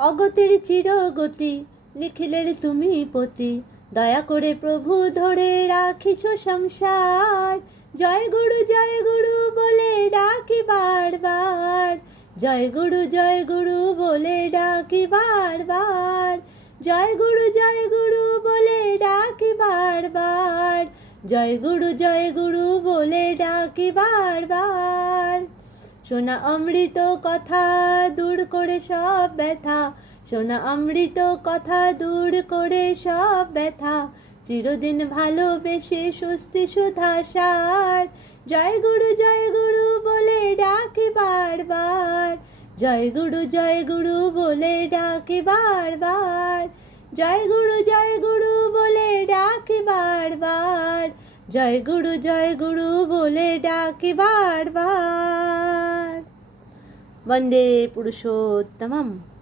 অগতির চিরগতি নিখিলের তুমি পতি, দয়া করে প্রভু ধরে রাখিছ সংসার। জয় গুরু বলে ডাকি বারবার, জয় গুরু বলে ডাকি বারবার, জয় গুরু বলে ডাকি বারবার, জয় গুরু বলে ডাকি বারবার। সোনা অমৃত কথা দূর করে সব ব্যথা, সোনা অমৃত কথা দূর করে সব ব্যথা, চিরদিন ভালোবেসে স্বস্তি সুধা সার। জয় গুরু বলে ডাকি বারবার, জয় গুরু বলে ডাকি বারবার, জয় গুরু বলে ডাকি বারবার, জয় গুরু বলে ডাকি বারবার। वंदे पुरुषोत्तमम्।